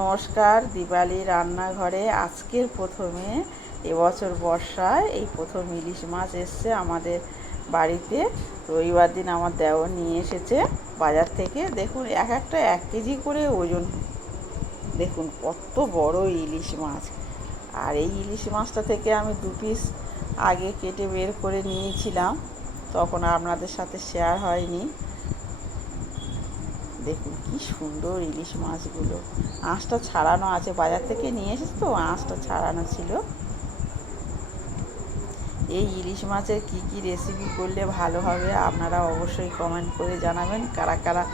নমস্কার, দিপালি রান্নাঘরে আজকের প্রথমে এবছর বর্ষায় এই প্রথম ইলিশ মাছ এসছে আমাদের বাড়িতে। রবিবার দিন আমার দেওর নিয়ে এসেছে বাজার থেকে। দেখুন এক একটা 1 কেজি করে ওজন। দেখুন কত বড় ইলিশ মাছ। আর এই ইলিশ মাছটা থেকে আমি 2 পিস আগে কেটে বের করে নিয়েছিলাম, তখন আপনাদের সাথে শেয়ার হয়নি। দেখুন কি সুন্দর ইলিশ মাছগুলো, আঁশটা ছাড়ানো আছে, বাজার থেকে নিয়ে এসেছি তো আঁশটা ছাড়ানো ছিল। এই ইলিশ মাছের কি কি রেসিপি করলে ভালো হবে আপনারা অবশ্যই কমেন্ট করে জানাবেন। কারা কারা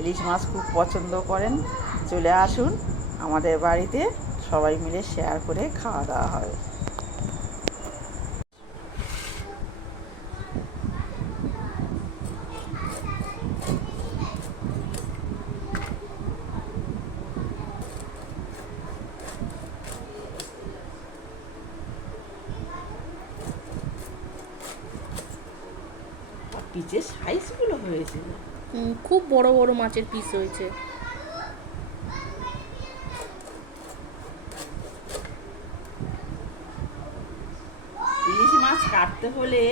ইলিশ মাছ খুব পছন্দ করেন চলে আসুন আমাদের বাড়িতে, সবাই মিলে শেয়ার করে খাওয়া দাওয়া হবে। পিচের সাইজগুলো হয়েছে, খুব বড় বড় মাছের পিস হয়েছে। ইলিশ মাছ কাটতে হলে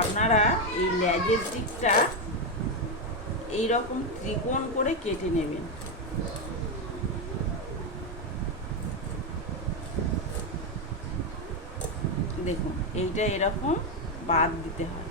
আপনারা এই লেজের দিকটা এইরকম ত্রিকোণ করে কেটে নেবেন। দেখুন এইটা এরকম বাদ দিতে হয়।